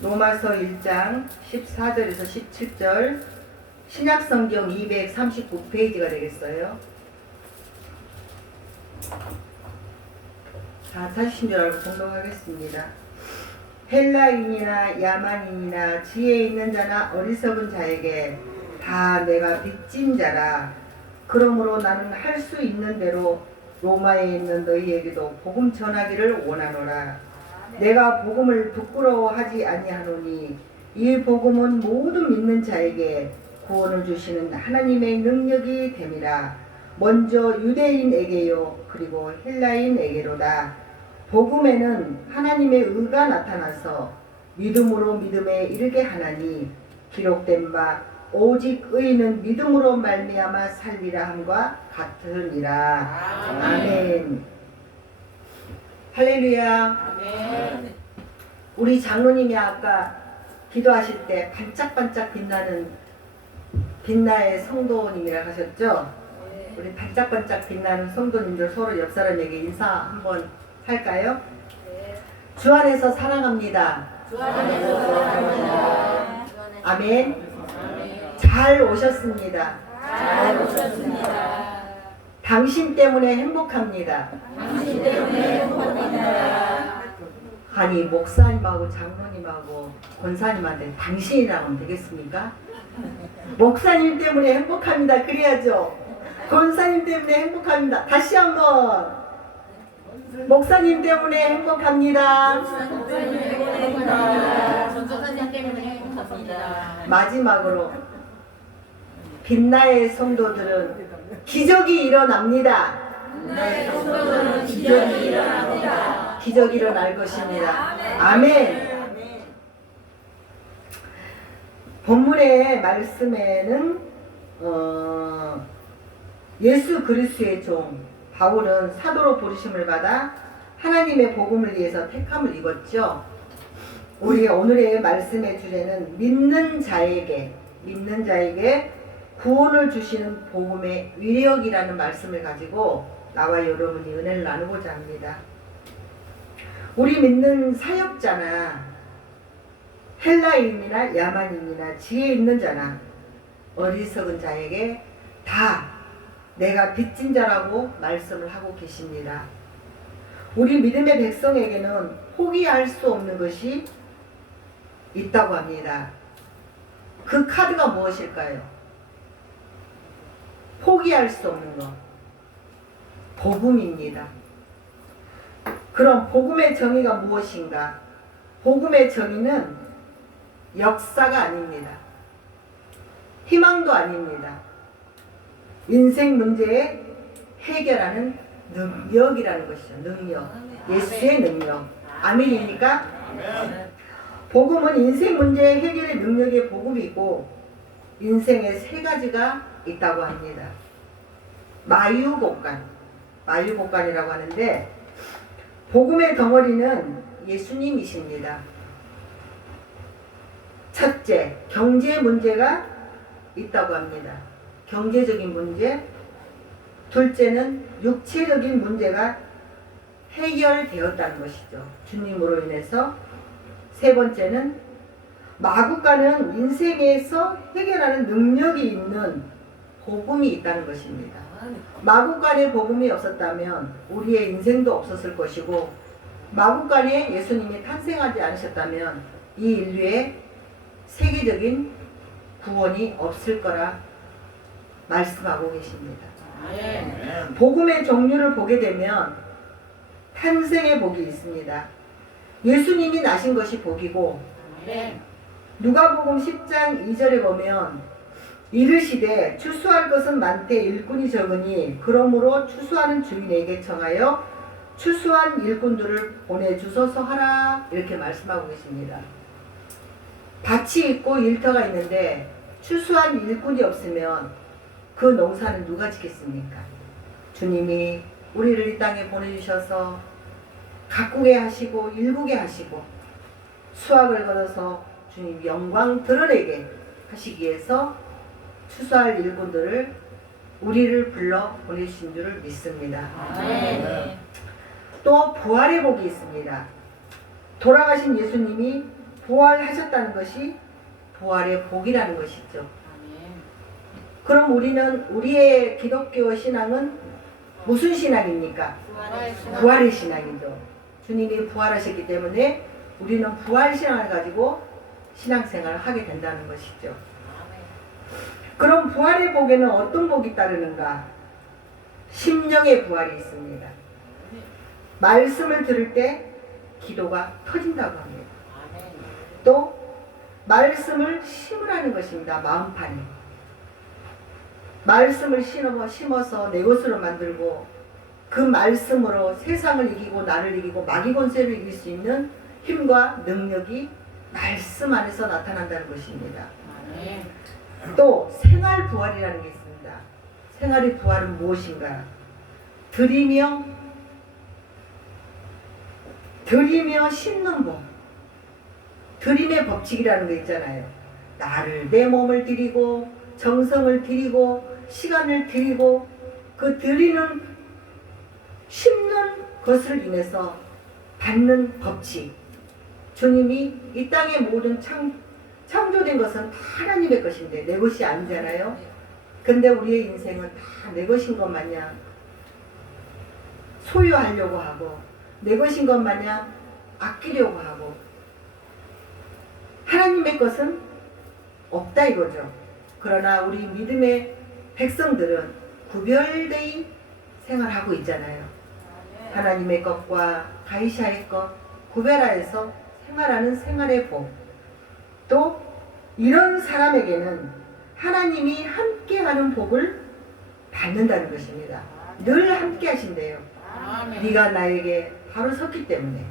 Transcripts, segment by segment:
로마서 1장 14절에서 17절 신약성경 239페이지가 되겠어요. 다 찾으신 줄 알고 공동하겠습니다. 헬라인이나 야만인이나 지혜 있는 자나 어리석은 자에게 다 내가 빚진 자라. 그러므로 나는 할 수 있는 대로 로마에 있는 너희에게도 복음 전하기를 원하노라. 내가 복음을 부끄러워하지 아니하노니 이 복음은 모든 믿는 자에게 구원을 주시는 하나님의 능력이 됨이라. 먼저 유대인에게요 그리고 헬라인에게로다. 복음에는 하나님의 의가 나타나서 믿음으로 믿음에 이르게 하나니 기록된 바 오직 의인은 믿음으로 말미암아 살리라 함과 같으니라. 아멘. 할렐루야. 아멘. 우리 장로님이 아까 기도하실 때 반짝반짝 빛나는 빛나의 성도님이라고 하셨죠? 우리 반짝반짝 빛나는 성도님들 서로 옆 사람에게 인사 한번 할까요? 주 안에서 사랑합니다. 주 안에서 사랑합니다. 아멘. 잘 오셨습니다. 잘 오셨습니다. 당신 때문에 행복합니다. 당신 때문에 행복합니다. 아니 목사님하고 장로님하고 권사님한테 당신이라고 하면 되겠습니까? 목사님 때문에 행복합니다. 그래야죠. 권사님 때문에 행복합니다. 다시 한번 목사님 때문에 행복합니다. 목사님 때문에 행복합니다. 전도사님 때문에 행복합니다. 마지막으로 빛나의 성도들은 기적이 일어납니다. 네, 성도들은 기적이 일어납니다. 기적이 일어날 것입니다. 아멘. 본문의 말씀에는 예수 그리스도의 종 바울은 사도로 부르심을 받아 하나님의 복음을 위해서 택함을 입었죠. 우리 오늘의 말씀의 주제는 믿는 자에게 구원을 주시는 복음의 위력이라는 말씀을 가지고 나와 여러분이 은혜를 나누고자 합니다. 우리 믿는 사역자나 헬라인이나 야만인이나 지혜 있는 자나 어리석은 자에게 다 내가 빚진 자라고 말씀을 하고 계십니다. 우리 믿음의 백성에게는 포기할 수 없는 것이 있다고 합니다. 그 카드가 무엇일까요? 포기할 수 없는 것. 복음입니다. 그럼 복음의 정의가 무엇인가? 복음의 정의는 역사가 아닙니다. 희망도 아닙니다. 인생 문제에 해결하는 능력이라는 것이죠. 능력. 예수의 능력. 아멘입니까? 복음은 인생 문제의 해결의 능력의 복음이고 인생에 세 가지가 있다고 합니다. 마유복간이라고 하는데 복음의 덩어리는 예수님이십니다. 첫째, 경제 문제가 있다고 합니다. 경제적인 문제. 둘째는 육체적인 문제가 해결되었다는 것이죠. 주님으로 인해서. 세 번째는 마국간은 인생에서 해결하는 능력이 있는 복음이 있다는 것입니다. 마국간에 복음이 없었다면 우리의 인생도 없었을 것이고 마국간에 예수님이 탄생하지 않으셨다면 이 인류에 세계적인 구원이 없을 거라 말씀하고 계십니다. 복음의 종류를 보게 되면 탄생의 복이 있습니다. 예수님이 나신 것이 복이고 누가복음 10장 2절에 보면 이르시되 추수할 것은 많되 일꾼이 적으니 그러므로 추수하는 주인에게 청하여 추수한 일꾼들을 보내주소서 하라 이렇게 말씀하고 계십니다. 밭이 있고 일터가 있는데 추수한 일꾼이 없으면 그 농사는 누가 짓겠습니까? 주님이 우리를 이 땅에 보내주셔서 가꾸게 하시고 일구게 하시고 수확을 거둬서 주님 영광 드러내게 하시기 위해서 추수할 일꾼들을 우리를 불러 보내신 줄을 믿습니다. 또 부활의 복이 있습니다. 돌아가신 예수님이 부활하셨다는 것이 부활의 복이라는 것이죠. 그럼 우리는 우리의 기독교 신앙은 무슨 신앙입니까? 부활의 신앙이죠. 주님이 부활하셨기 때문에 우리는 부활 신앙을 가지고 신앙생활을 하게 된다는 것이죠. 그럼 부활의 복에는 어떤 복이 따르는가? 심령의 부활이 있습니다. 말씀을 들을 때 기도가 터진다고 합니다. 또 말씀을 심으라는 것입니다. 마음판에 말씀을 심어서 내 것으로 만들고 그 말씀으로 세상을 이기고 나를 이기고 마귀 권세를 이길 수 있는 힘과 능력이 말씀 안에서 나타난다는 것입니다. 또 생활 부활이라는 게 있습니다. 생활의 부활은 무엇인가? 드리며 심는 법. 드림의 법칙이라는 게 있잖아요. 나를 내 몸을 드리고 정성을 드리고 시간을 드리고 그 드리는 심는 것을 인해서 받는 법칙. 주님이 이 땅의 모든 창조된 것은 다 하나님의 것인데 내 것이 아니잖아요. 근데 우리의 인생은 다 내 것인 것 마냥 소유하려고 하고 내 것인 것 마냥 아끼려고 하고 하나님의 것은 없다 이거죠. 그러나 우리 믿음의 백성들은 구별되이 생활하고 있잖아요. 하나님의 것과 가이샤의 것 구별하여서 생활하는 생활의 복. 또 이런 사람에게는 하나님이 함께하는 복을 받는다는 것입니다. 늘 함께 하신대요. 네가 나에게 바로 섰기 때문에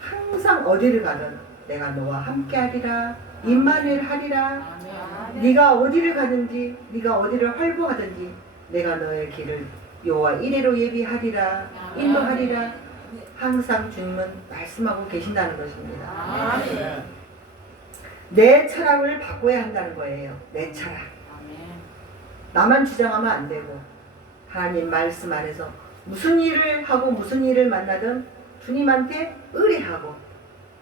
항상 어디를 가든 내가 너와 함께 하리라 임마누엘 하리라. 네가 어디를 가든지 네가 어디를 활보하든지 내가 너의 길을 여호와 이레로 예비하리라 인도하리라. 항상 주님은 말씀하고 계신다는 것입니다. 내 철학을 바꿔야 한다는 거예요. 내 철학. 나만 주장하면 안 되고 하나님 말씀 안에서 무슨 일을 하고 무슨 일을 만나든 주님한테 의뢰하고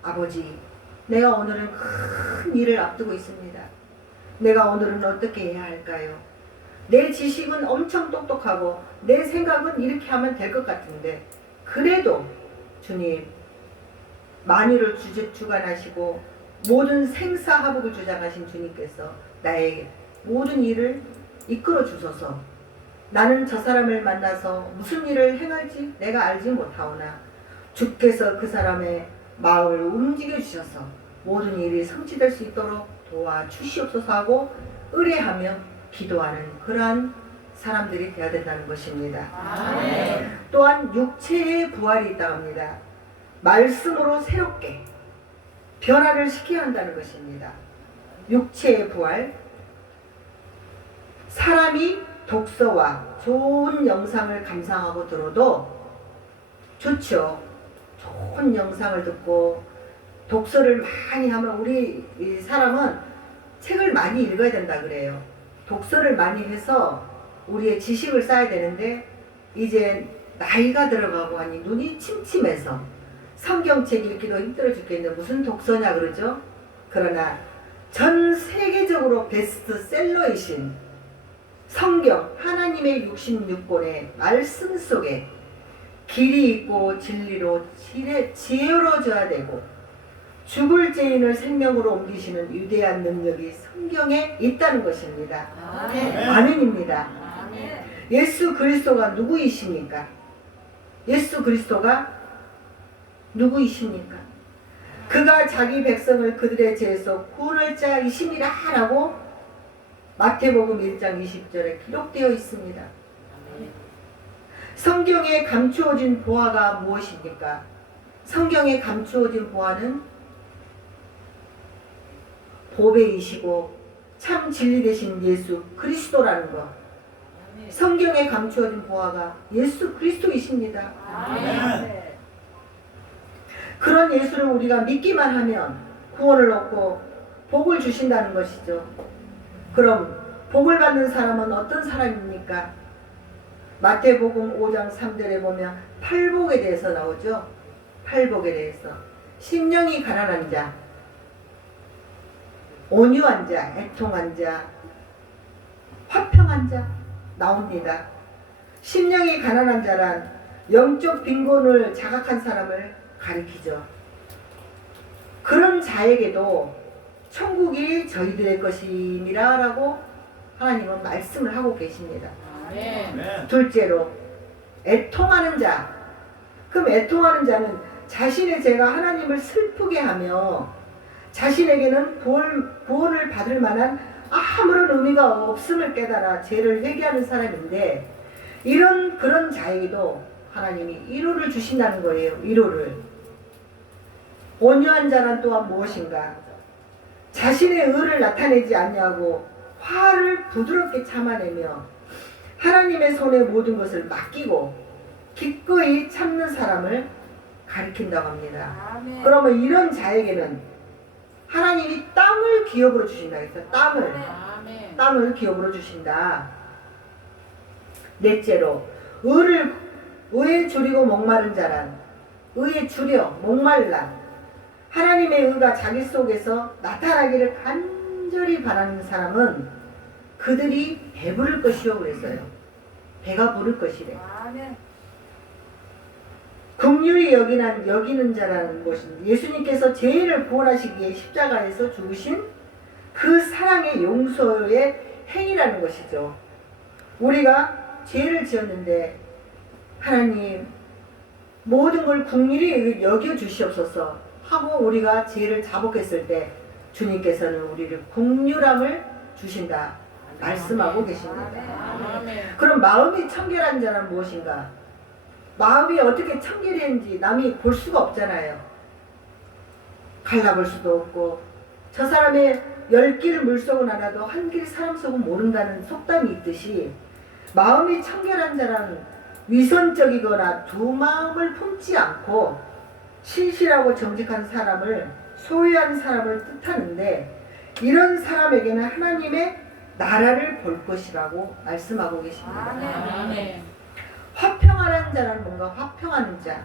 아버지 내가 오늘은 큰 일을 앞두고 있습니다. 내가 오늘은 어떻게 해야 할까요? 내 지식은 엄청 똑똑하고 내 생각은 이렇게 하면 될 것 같은데 그래도 주님 만유를 주관하시고 모든 생사화복을 주장하신 주님께서 나의 모든 일을 이끌어 주소서. 나는 저 사람을 만나서 무슨 일을 행할지 내가 알지 못하오나 주께서 그 사람의 마음을 움직여 주셔서 모든 일이 성취될 수 있도록 도와주시옵소서 하고 의뢰하며 기도하는 그러한 사람들이 되어야 된다는 것입니다. 또한 육체의 부활이 있다고 합니다. 말씀으로 새롭게 변화를 시켜야 한다는 것입니다. 육체의 부활. 사람이 독서와 좋은 영상을 감상하고 들어도 좋죠. 좋은 영상을 듣고 독서를 많이 하면 우리 이 사람은 책을 많이 읽어야 된다 그래요. 독서를 많이 해서 우리의 지식을 쌓아야 되는데 이제 나이가 들어가고 하니 눈이 침침해서 성경책 읽기도 힘들어 죽겠는데 무슨 독서냐 그러죠. 그러나 전 세계적으로 베스트셀러이신 성경 하나님의 66권의 말씀 속에 길이 있고 진리로 지혜로워져야 되고 죽을 죄인을 생명으로 옮기시는 위대한 능력이 성경에 있다는 것입니다. 아멘입니다. 예수 그리스도가 누구이십니까? 예수 그리스도가 누구이십니까? 그가 자기 백성을 그들의 죄에서 구원할 자이심이라 라고 마태복음 1장 20절에 기록되어 있습니다. 성경에 감추어진 보화가 무엇입니까? 성경에 감추어진 보화는 보배이시고 참 진리 되신 예수 그리스도라는 것. 성경에 감추어진 보화가 예수 그리스도이십니다. 그런 예수를 우리가 믿기만 하면 구원을 얻고 복을 주신다는 것이죠. 그럼 복을 받는 사람은 어떤 사람입니까? 마태복음 5장 3절에 보면 팔복에 대해서 나오죠. 팔복에 대해서 심령이 가난한 자, 온유한 자, 애통한 자, 화평한 자 나옵니다. 심령이 가난한 자란 영적 빈곤을 자각한 사람을 가리키죠. 그런 자에게도 천국이 저희들의 것이니라 라고 하나님은 말씀을 하고 계십니다. 아멘. 둘째로 애통하는 자. 그럼 애통하는 자는 자신의 죄가 하나님을 슬프게 하며 자신에게는 구원을 받을 만한 아무런 의미가 없음을 깨달아 죄를 회개하는 사람인데, 그런 자에게도 하나님이 위로를 주신다는 거예요. 위로를. 온유한 자란 또한 무엇인가? 자신의 의를 나타내지 않냐고 화를 부드럽게 참아내며 하나님의 손에 모든 것을 맡기고 기꺼이 참는 사람을 가리킨다고 합니다. 아멘. 그러면 이런 자에게는 하나님이 땅을 기업으로 주신다 했어요. 아멘. 땅을 기업으로 주신다. 넷째로 의에 줄이고 목마른 자란, 의에 줄여 목말라 하나님의 의가 자기 속에서 나타나기를 간절히 바라는 사람은 그들이 배부를 것이요 그랬어요. 배가 부를 것이래. 아멘. 긍휼히 여기는 자라는 것은 예수님께서 죄인을 구원하시기 위해 십자가에서 죽으신 그 사랑의 용서의 행위라는 것이죠. 우리가 죄를 지었는데 하나님 모든 걸 긍휼히 여겨 주시옵소서 하고 우리가 죄를 자복했을 때 주님께서는 우리를 긍휼함을 주신다 말씀하고 계십니다. 아멘. 그럼 마음이 청결한 자는 무엇인가? 마음이 어떻게 청결했는지 남이 볼 수가 없잖아요. 갈라볼 수도 없고, 저 사람의 10길 물속은 알아도 한 길 사람 속은 모른다는 속담이 있듯이 마음이 청결한 자는 위선적이거나 두 마음을 품지 않고 신실하고 정직한 사람을 소유한 사람을 뜻하는데, 이런 사람에게는 하나님의 나라를 볼 것이라고 말씀하고 계십니다. 아멘. 화평하는 자는 뭔가 화평하는 자,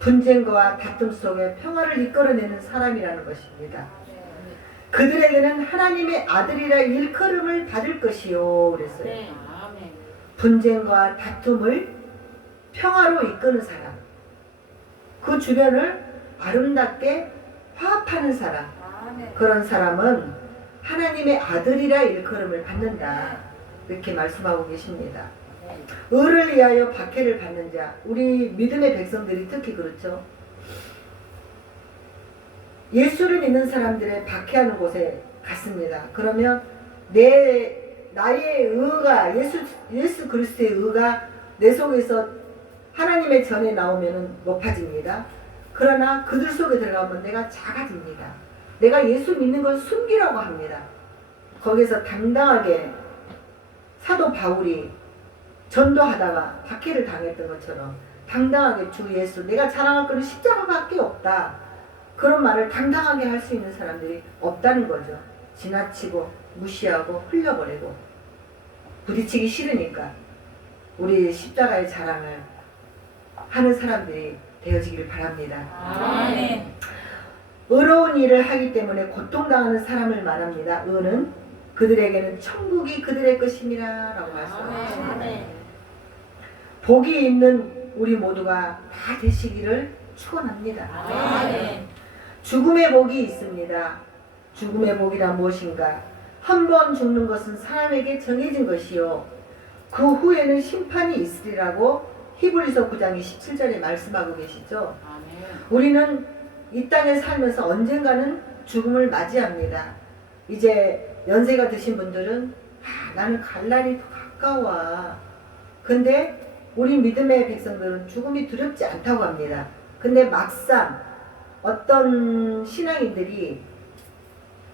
분쟁과 다툼 속에 평화를 이끌어내는 사람이라는 것입니다. 그들에게는 하나님의 아들이라 일컬음을 받을 것이요 그랬어요. 아멘. 분쟁과 다툼을 평화로 이끄는 사람, 그 주변을 아름답게 화합하는 사람, 그런 사람은 하나님의 아들이라 일컬음을 받는다 이렇게 말씀하고 계십니다. 의를 위하여 박해를 받는 자, 우리 믿음의 백성들이 특히 그렇죠. 예수를 믿는 사람들의 박해하는 곳에 갔습니다. 그러면 나의 의가 예수 그리스도의 의가 내 속에서 하나님의 전에 나오면은 높아집니다. 그러나 그들 속에 들어가면 내가 작아집니다. 내가 예수 믿는 걸 숨기라고 합니다. 거기서 당당하게 사도 바울이 전도하다가 박해를 당했던 것처럼 당당하게 주 예수, 내가 자랑할 것은 십자가밖에 없다. 그런 말을 당당하게 할 수 있는 사람들이 없다는 거죠. 지나치고 무시하고 흘려버리고 부딪히기 싫으니까 우리 십자가의 자랑을 하는 사람들이 되어지기를 바랍니다. 아멘. 의로운 일을 하기 때문에 고통당하는 사람을 말합니다. 의는 그들에게는 천국이 그들의 것임이라 라고 말씀하십니다. 아멘. 복이 있는 우리 모두가 다 되시기를 축원합니다. 아멘. 죽음의 복이 있습니다. 죽음의 복이란 무엇인가? 한 번 죽는 것은 사람에게 정해진 것이요 그 후에는 심판이 있으리라고 히브리서 9장 27절에 말씀하고 계시죠. 아멘. 우리는 이 땅에 살면서 언젠가는 죽음을 맞이합니다. 이제 연세가 드신 분들은 나는 갈 날이 더 가까워. 근데 우리 믿음의 백성들은 죽음이 두렵지 않다고 합니다. 근데 막상 어떤 신앙인들이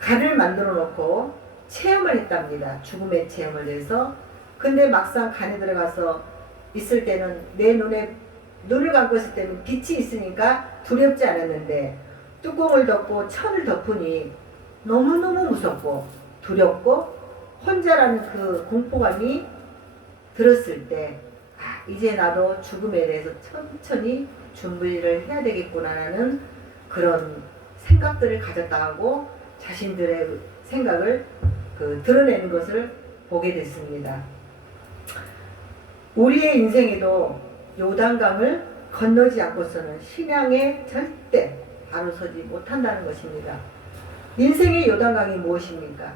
간을 만들어 놓고 체험을 했답니다. 죽음의 체험을 해서. 근데 막상 간에 들어가서 있을 때는 내 눈을 감고 있을 때는 빛이 있으니까 두렵지 않았는데 뚜껑을 덮고 천을 덮으니 너무너무 무섭고 두렵고 혼자라는 그 공포감이 들었을 때 이제 나도 죽음에 대해서 천천히 준비를 해야 되겠구나라는 그런 생각들을 가졌다 하고 자신들의 생각을 드러내는 것을 보게 됐습니다. 우리의 인생에도 요단강을 건너지 않고서는 신앙에 절대 바로 서지 못한다는 것입니다. 인생의 요단강이 무엇입니까?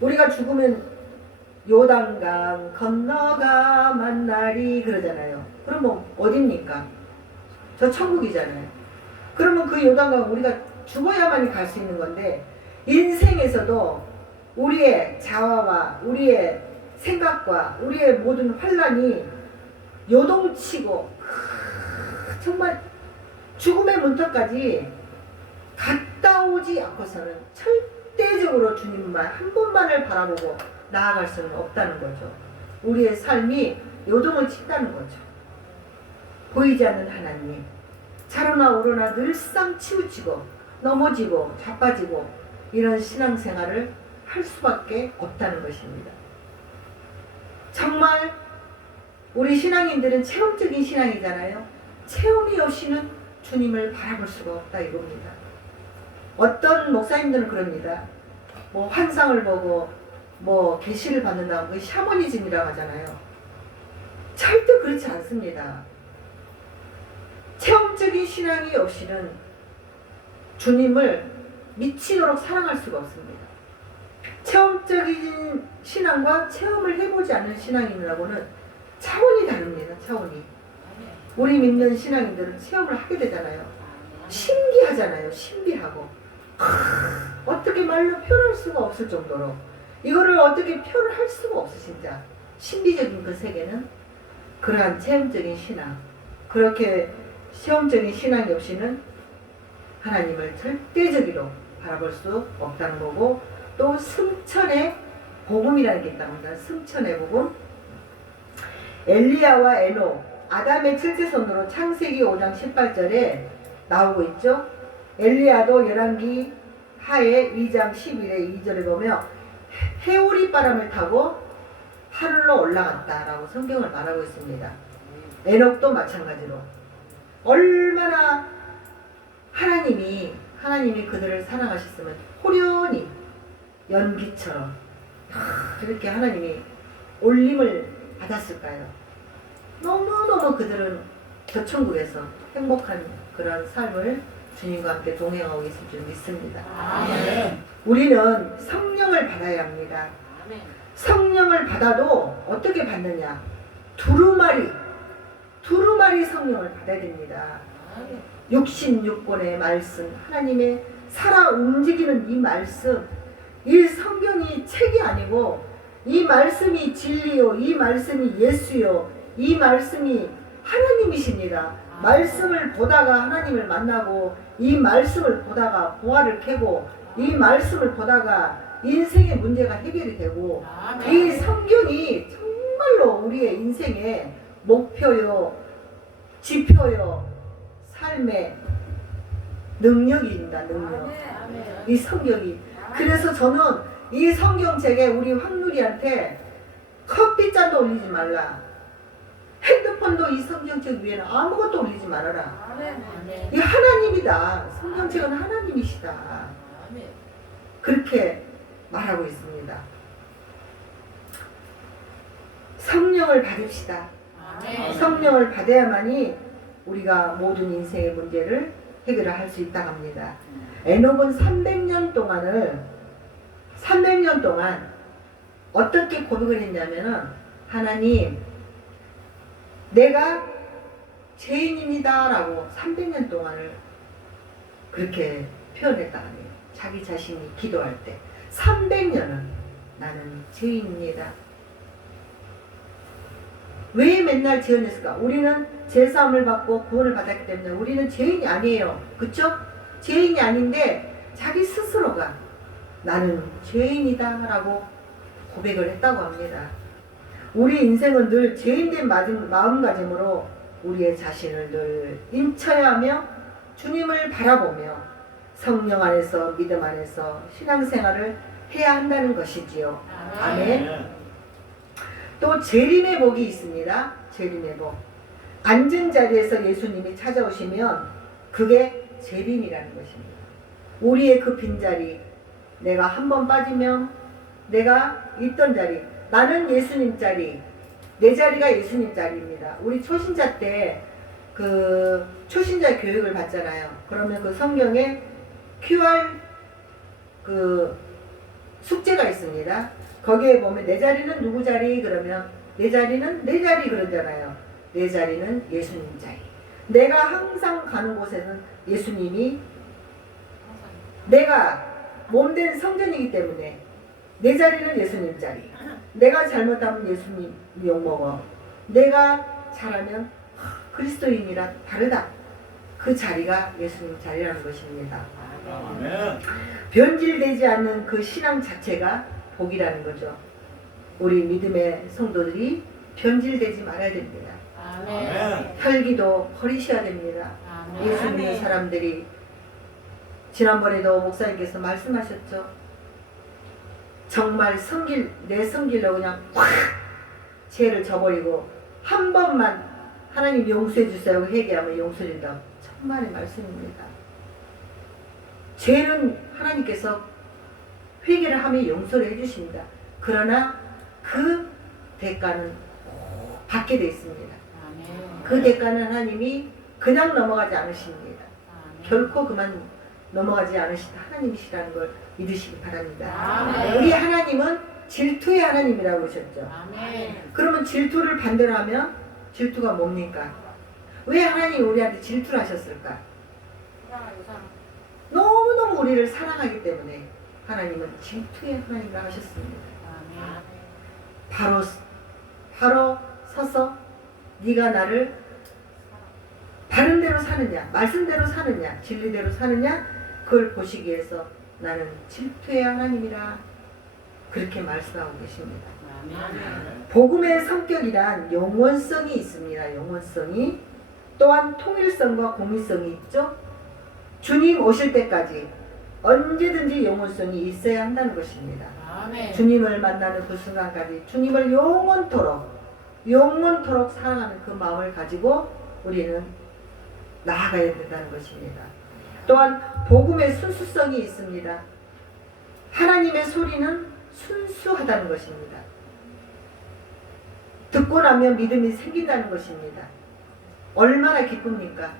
우리가 죽으면 요단강 건너가 만나리 그러잖아요. 그러면 어딥니까? 저 천국이잖아요. 그러면 그 요단강 우리가 죽어야만이 갈 수 있는 건데, 인생에서도 우리의 자아와 우리의 생각과 우리의 모든 환란이 요동치고 정말 죽음의 문턱까지 갔다 오지 않고서는 절대적으로 주님만 한 분만을 바라보고 나아갈 수는 없다는 거죠. 우리의 삶이 요동을 친다는 거죠. 보이지 않는 하나님, 차로나 오로나 늘상 치우치고 넘어지고 자빠지고 이런 신앙생활을 할 수밖에 없다는 것입니다. 정말 우리 신앙인들은 체험적인 신앙이잖아요. 체험이 없이는 주님을 바라볼 수가 없다 이겁니다. 어떤 목사님들은 그럽니다. 뭐 환상을 보고 뭐 계시를 받는다고 그게 샤머니즘이라고 하잖아요. 절대 그렇지 않습니다. 체험적인 신앙이 없이는 주님을 미치도록 사랑할 수가 없습니다. 체험적인 신앙과 체험을 해보지 않는 신앙인이라고는 차원이 다릅니다. 차원이. 우리 믿는 신앙인들은 체험을 하게 되잖아요. 신기하잖아요. 신비하고. 어떻게 말로 표현할 수가 없을 정도로 이거를 어떻게 표현을 할 수가 없어. 진짜 신비적인 그 세계는 그러한 체험적인 신앙, 그렇게 체험적인 신앙이 없이는 하나님을 절대적으로 바라볼 수 없다는 거고, 또 승천의 복음이라는 게 있다고 합니다. 승천의 복음. 엘리야와 에녹, 아담의 칠제손으로 창세기 5장 18절에 나오고 있죠. 엘리야도 열왕기 하에 2장 11에 2절에 보면 해오리 바람을 타고 하늘로 올라갔다라고 성경을 말하고 있습니다. 에녹도 마찬가지로 얼마나 하나님이 그들을 사랑하셨으면 호련히 연기처럼 그렇게 하나님이 올림을 받았을까요? 너무너무 그들은 저 천국에서 행복한 그런 삶을 주님과 함께 동행하고 있을 줄 믿습니다. 아멘. 우리는 성령을 받아야 합니다. 아멘. 성령을 받아도 어떻게 받느냐? 두루마리 성령을 받아야 됩니다. 아멘. 66권의 말씀, 하나님의 살아 움직이는 이 말씀, 이 성경이 책이 아니고 이 말씀이 진리요, 이 말씀이 예수요, 이 말씀이 하나님이십니다. 말씀을 보다가 하나님을 만나고, 이 말씀을 보다가 보화를 캐고, 이 말씀을 보다가 인생의 문제가 해결이 되고, 이 성경이 정말로 우리의 인생의 목표요, 지표요, 삶의 능력입니다. 능력. 이 성경이. 그래서 저는 이 성경책에 우리 황누리한테 커피잔도 올리지 말라, 핸드폰도 이 성경책 위에는 아무것도 올리지 말아라. 아멘. 이 하나님이다. 성경책은 하나님이시다. 아멘. 그렇게 말하고 있습니다. 성령을 받읍시다. 아멘. 성령을 받아야만이 우리가 모든 인생의 문제를 해결을 할 수 있다고 합니다. 에녹은 300년 동안 어떻게 고백을 했냐면은, 하나님, 내가 죄인입니다 라고 300년 동안을 그렇게 표현했다고 해요. 자기 자신이 기도할 때 300년은 나는 죄인입니다. 왜 맨날 죄인했을까? 우리는 제사함을 받고 구원을 받았기 때문에 우리는 죄인이 아니에요. 그쵸? 죄인이 아닌데 자기 스스로가 나는 죄인이다 라고 고백을 했다고 합니다. 우리 인생은 늘 죄인된 마음가짐으로 우리의 자신을 늘 인쳐야 하며 주님을 바라보며 성령 안에서, 믿음 안에서 신앙생활을 해야 한다는 것이지요. 아멘. 또 재림의 복이 있습니다. 재림의 복. 앉은 자리에서 예수님이 찾아오시면 그게 재림이라는 것입니다. 우리의 그 빈자리, 내가 한 번 빠지면 내가 있던 자리, 나는 예수님 자리, 내 자리가 예수님 자리입니다. 우리 초신자 때 그 초신자 교육을 받잖아요. 그러면 그 성경에 QR 그 숙제가 있습니다. 거기에 보면 내 자리는 누구 자리? 그러면 내 자리는 내 자리 그러잖아요. 내 자리는 예수님 자리. 내가 항상 가는 곳에는 예수님이 내가 몸된 성전이기 때문에 내 자리는 예수님 자리. 내가 잘못하면 예수님 욕먹어. 내가 잘하면 그리스도인이라 다르다. 그 자리가 예수님 자리라는 것입니다. 아멘. 변질되지 않는 그 신앙 자체가 복이라는 거죠. 우리 믿음의 성도들이 변질되지 말아야 됩니다. 아멘. 혈기도 버리셔야 됩니다. 아멘. 예수 믿는 사람들이 지난번에도 목사님께서 말씀하셨죠. 정말 내 성길로 그냥 확 죄를 저버리고 한 번만 하나님 용서해 주세요 회개하면 용서된다. 천만의 말씀입니다. 죄는 하나님께서 회개를 하면 용서를 해주십니다. 그러나 그 대가는 꼭 받게 되어 있습니다. 아멘. 그 대가는 하나님이 그냥 넘어가지 않으십니다. 결코 그만 넘어가지 않으신 하나님이시라는 걸 믿으시기 바랍니다. 아멘. 우리 하나님은 질투의 하나님이라고 그러셨죠. 아멘. 그러면 질투를 반대로 하면 질투가 뭡니까? 왜 하나님이 우리한테 질투를 하셨을까? 너무너무 우리를 사랑하기 때문에 하나님은 질투의 하나님이라 하셨습니다. 아멘. 바로 서서 네가 나를 바른 대로 사느냐, 말씀대로 사느냐, 진리대로 사느냐, 그걸 보시기 위해서 나는 질투의 하나님이라 그렇게 말씀하고 계십니다. 아멘. 복음의 성격이란 영원성이 있습니다. 영원성이 또한 통일성과 공의성이 있죠. 주님 오실 때까지 언제든지 영원성이 있어야 한다는 것입니다. 아멘. 주님을 만나는 그 순간까지 주님을 영원토록 사랑하는 그 마음을 가지고 우리는 나아가야 된다는 것입니다. 또한 복음의 순수성이 있습니다. 하나님의 소리는 순수하다는 것입니다. 듣고 나면 믿음이 생긴다는 것입니다. 얼마나 기쁩니까?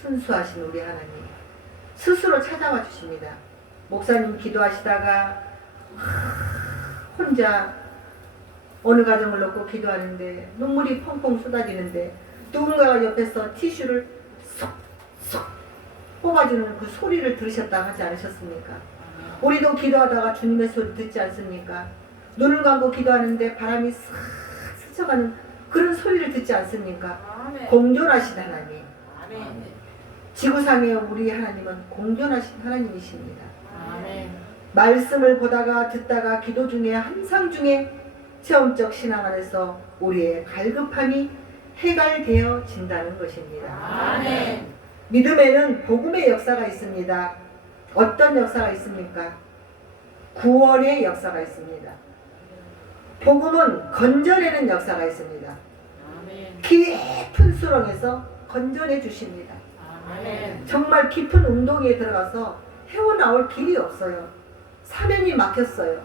순수하신 우리 하나님 스스로 찾아와 주십니다. 목사님 기도하시다가 혼자 어느 가정을 놓고 기도하는데 눈물이 펑펑 쏟아지는데 누군가가 옆에서 티슈를 쏙쏙 뽑아주는 그 소리를 들으셨다 하지 않으셨습니까? 우리도 기도하다가 주님의 소리 듣지 않습니까? 눈을 감고 기도하는데 바람이 싹 스쳐가는 그런 소리를 듣지 않습니까? 공존하신 하나님, 아멘. 지구상의 우리 하나님은 공존하신 하나님이십니다. 아멘. 말씀을 보다가 듣다가 기도 중에 항상 중에 체험적 신앙 안에서 우리의 갈급함이 해갈되어진다는 것입니다. 아멘. 믿음에는 복음의 역사가 있습니다. 어떤 역사가 있습니까? 구원의 역사가 있습니다. 복음은 건져내는 역사가 있습니다. 아멘. 깊은 수렁에서 건져내 주십니다. 아멘. 정말 깊은 운동에 들어가서 헤어나올 길이 없어요. 사면이 막혔어요.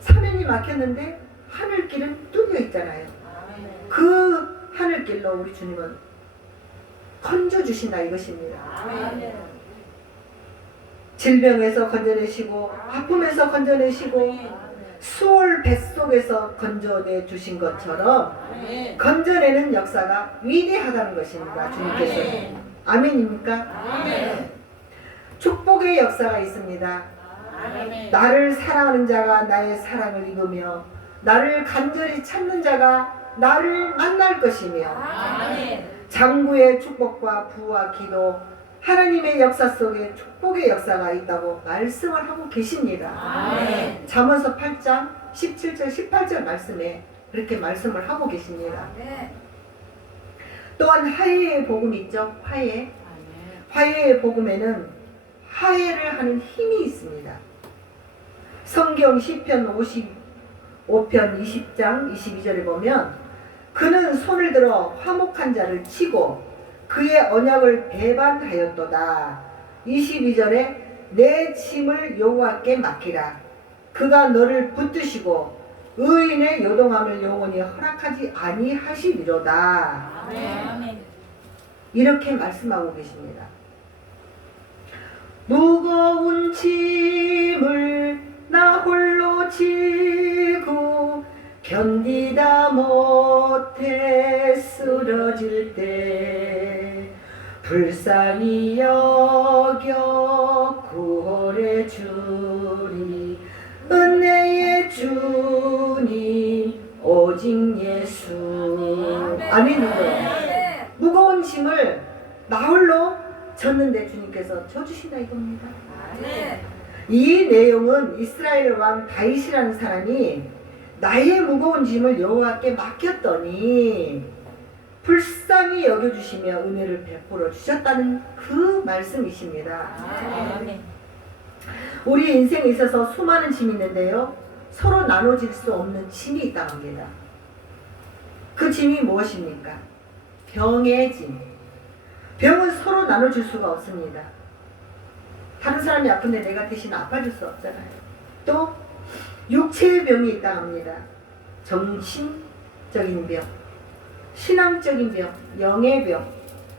사면이 막혔는데 하늘길은 뚫려 있잖아요. 아멘. 그 하늘길로 우리 주님은 건져주신다 이것입니다. 아멘. 질병에서 건져내시고 아픔에서 건져내시고 수월 뱃속에서 건져내 주신 것처럼 아멘. 건져내는 역사가 위대하다는 것입니다. 주님께서. 아멘입니까? 아멘. 축복의 역사가 있습니다. 아멘. 나를 사랑하는 자가 나의 사랑을 입으며 나를 간절히 찾는 자가 나를 만날 것이며 아멘. 장구의 축복과 부와 기도 하나님의 역사 속에 축복의 역사가 있다고 말씀을 하고 계십니다. 아멘. 잠언서 8장 17절 18절 말씀에 그렇게 말씀을 하고 계십니다. 또한 화해의 복음이 있죠. 화해. 화해의 복음에는 화해를 하는 힘이 있습니다. 성경 시편 55편 20장 22절에 보면 그는 손을 들어 화목한 자를 치고 그의 언약을 배반하였도다. 22절에 내 짐을 여호와께 맡기라. 그가 너를 붙드시고 의인의 요동함을 영원히 허락하지 아니하시리로다. 아멘. 이렇게 말씀하고 계십니다. 무거운 짐을 나 홀로 지고 견디다 못해 쓰러질 때 불쌍히 여겨 구원해 주리. 은혜의 주님 오직 예수. 아멘이요. 무거운 짐을 나 홀로 졌는데 주님께서 져주신다 이겁니다. 이 내용은 이스라엘 왕 다윗이라는 사람이 나의 무거운 짐을 여호와께 맡겼더니 불쌍히 여겨주시며 은혜를 베풀어 주셨다는 그 말씀이십니다. 우리 인생에 있어서 수많은 짐이 있는데요, 서로 나눠질 수 없는 짐이 있다고 합니다. 그 짐이 무엇입니까? 병의 짐. 병은 서로 나눠줄 수가 없습니다. 다른 사람이 아픈데 내가 대신 아파줄 수 없잖아요. 또 육체의 병이 있다고 합니다. 정신적인 병, 신앙적인 병, 영의 병,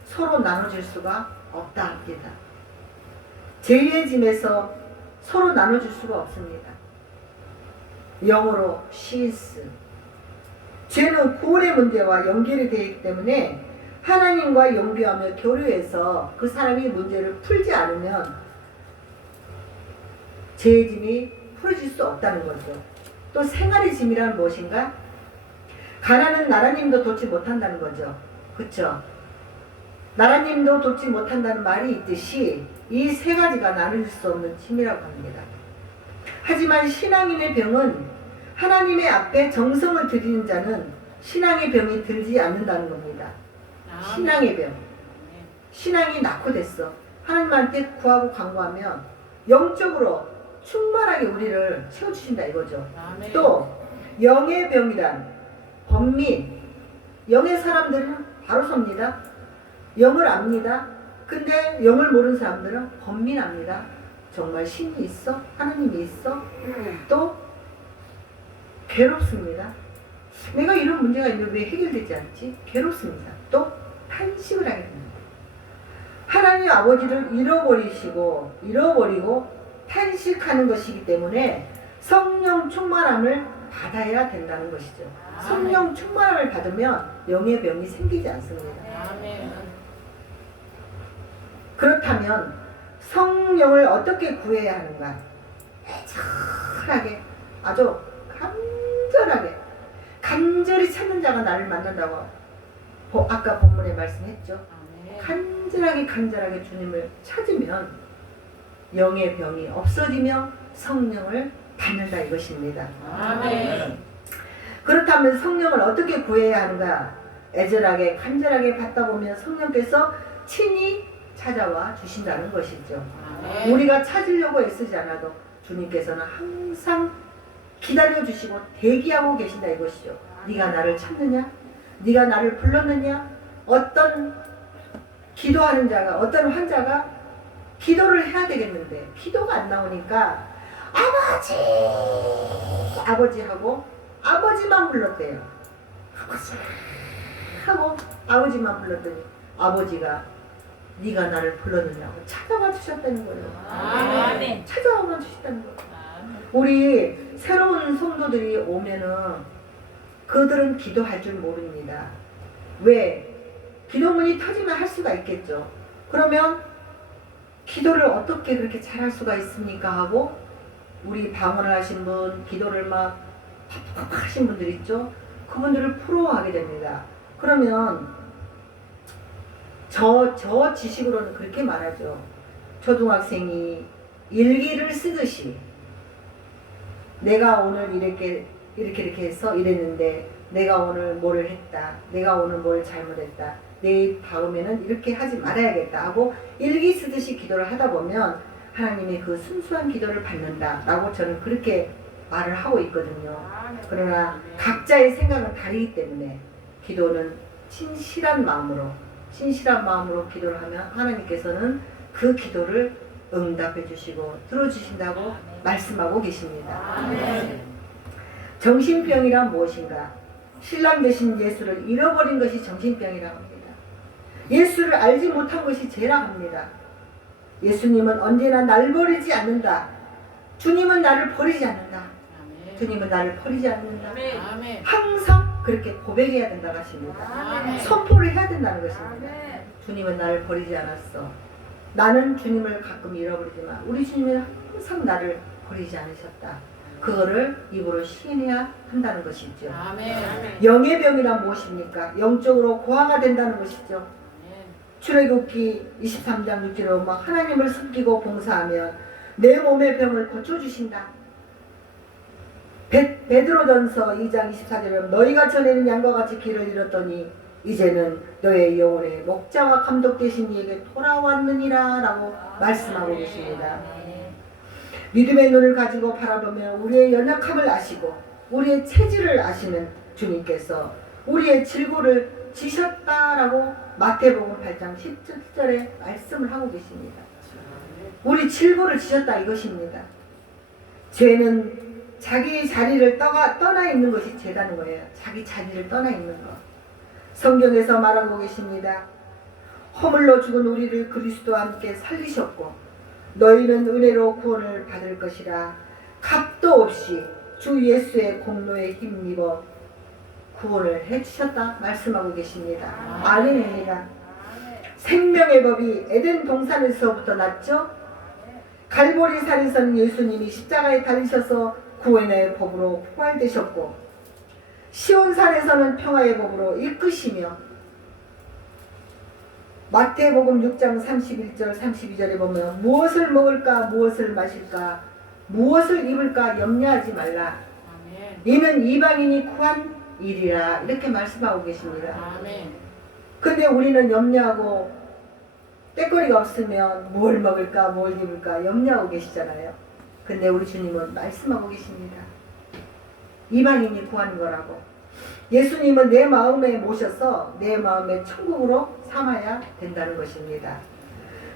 서로 나눠줄 수가 없다 합니다. 죄의 짐에서 서로 나눠줄 수가 없습니다. 영어로 시스. 죄는 구원의 문제와 연결이 되어 있기 때문에 하나님과 연결하며 교류해서 그 사람이 문제를 풀지 않으면 죄의 짐이 풀어질 수 없다는 거죠. 또 생활의 짐이란 무엇인가? 가난은 나라님도 돕지 못한다는 거죠. 그렇죠? 나라님도 돕지 못한다는 말이 있듯이 이 세 가지가 나눌 수 없는 짐이라고 합니다. 하지만 신앙인의 병은 하나님의 앞에 정성을 들이는 자는 신앙의 병이 들지 않는다는 겁니다. 신앙의 병. 신앙이 낙후됐어. 하나님한테 구하고 간구하면 영적으로 충만하게 우리를 채워주신다 이거죠. 또 영의 병이란 번민. 영의 사람들은 바로 섭니다. 영을 압니다. 근데 영을 모르는 사람들은 번민합니다. 정말 신이 있어? 하나님이 있어? 또 괴롭습니다. 내가 이런 문제가 있는데 왜 해결되지 않지? 괴롭습니다. 또 탄식을 하게 됩니다. 하나님 아버지를 잃어버리고 탄식하는 것이기 때문에 성령 충만함을 받아야 된다는 것이죠. 성령 충만함을 받으면 영의 병이 생기지 않습니다. 그렇다면 성령을 어떻게 구해야 하는가? 애절하게, 아주 간절히 찾는 자가 나를 만난다고 아까 본문에 말씀했죠. 간절하게 주님을 찾으면 영의 병이 없어지며 성령을 받는다 이것입니다. 아멘. 그렇다면 성령을 어떻게 구해야 하는가? 애절하게 간절하게 받다 보면 성령께서 친히 찾아와 주신다는 것이죠. 아멘. 우리가 찾으려고 애쓰지 않아도 주님께서는 항상 기다려주시고 대기하고 계신다 이것이죠. 네가 나를 찾느냐? 네가 나를 불렀느냐? 어떤 기도하는 자가, 어떤 환자가 기도를 해야 되겠는데 기도가 안 나오니까 아버지 하고 아버지만 불렀대요. 아버지 하고 아버지만 불렀더니 아버지가 네가 나를 불렀느냐고 찾아와 주셨다는 거예요. 아멘. 찾아와 주셨다는 거예요. 우리 새로운 성도들이 오면은 그들은 기도할 줄 모릅니다. 왜? 기도문이 터지면 할 수가 있겠죠. 그러면 기도를 어떻게 그렇게 잘할 수가 있습니까? 하고 우리 방언을 하신 분, 기도를 막 팍팍 하신 분들 있죠. 그분들을 부러워하게 됩니다. 그러면 저 지식으로는 그렇게 말하죠. 초등학생이 일기를 쓰듯이 내가 오늘 이렇게 해서 이랬는데 내가 오늘 뭐를 했다. 내가 오늘 뭘 잘못했다. 내일 다음에는 이렇게 하지 말아야겠다 하고 일기 쓰듯이 기도를 하다 보면 하나님이 그 순수한 기도를 받는다 라고 저는 그렇게 말을 하고 있거든요. 그러나 각자의 생각은 다르기 때문에 기도는 진실한 마음으로 기도를 하면 하나님께서는 그 기도를 응답해 주시고 들어주신다고 말씀하고 계십니다. 아멘. 정신병이란 무엇인가? 신랑 되신 예수를 잃어버린 것이 정신병이라고 합니다. 예수를 알지 못한 것이 죄라 합니다. 예수님은 언제나 날 버리지 않는다. 주님은 나를 버리지 않는다. 주님은 나를 버리지 않는다. 아멘. 항상 그렇게 고백해야 된다고 하십니다. 아멘. 선포를 해야 된다는 것입니다. 아멘. 주님은 나를 버리지 않았어. 나는 주님을 가끔 잃어버리지만 우리 주님은 항상 나를 버리지 않으셨다. 그거를 입으로 시인해야 한다는 것이죠. 아멘. 영의 병이란 무엇입니까? 영적으로 고아가 된다는 것이죠. 출애굽기 23장 6절에 보면 하나님을 섬기고 봉사하면 내 몸의 병을 고쳐주신다. 베드로전서 2장 24절에 보면 너희가 전에는 양과 같이 길을 잃었더니 이제는 너의 영혼의 목자와 감독 되신 이에게 돌아왔느니라 라고 말씀하고 계십니다. 믿음의 눈을 가지고 바라보면 우리의 연약함을 아시고 우리의 체질을 아시는 주님께서 우리의 질고를 지셨다라고 마태복음 8장 17절에 말씀을 하고 계십니다. 우리 질고를 지셨다 이것입니다. 죄는 자기 자리를 떠나 있는 것이 죄라는 거예요. 자기 자리를 떠나 있는 것. 성경에서 말하고 계십니다. 허물로 죽은 우리를 그리스도와 함께 살리셨고 너희는 은혜로 구원을 받을 것이라. 값도 없이 주 예수의 공로에 힘입어 구원을 해주셨다 말씀하고 계십니다. 아멘입니다. 생명의 법이 에덴 동산에서부터 났죠. 갈보리산에서는 예수님이 십자가에 달리셔서 구원의 법으로 포괄되셨고 시온산에서는 평화의 법으로 이끄시며 마태복음 6장 31절 32절에 보면 무엇을 먹을까 무엇을 마실까 무엇을 입을까 염려하지 말라. 이는 이방인이 구한 일이라 이렇게 말씀하고 계십니다. 근데 우리는 염려하고 때거리가 없으면 뭘 먹을까 뭘 입을까 염려하고 계시잖아요. 근데 우리 주님은 말씀하고 계십니다. 이방인이 구하는 거라고. 예수님은 내 마음에 모셔서 내 마음의 천국으로 삼아야 된다는 것입니다.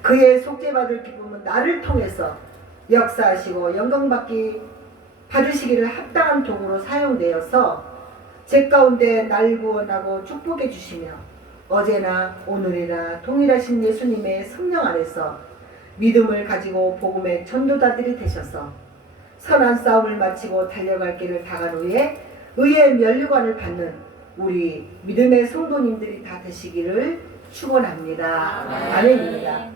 그의 속죄받을 기쁨은 나를 통해서 역사하시고 영광 받으시기를 합당한 도구로 사용되어서 제 가운데 날 구원하고 축복해 주시며 어제나 오늘이나 동일하신 예수님의 성령 안에서 믿음을 가지고 복음의 전도자들이 되셔서 선한 싸움을 마치고 달려갈 길을 다간 후에 의의 면류관을 받는 우리 믿음의 성도님들이 다 되시기를 축원합니다. 아멘입니다.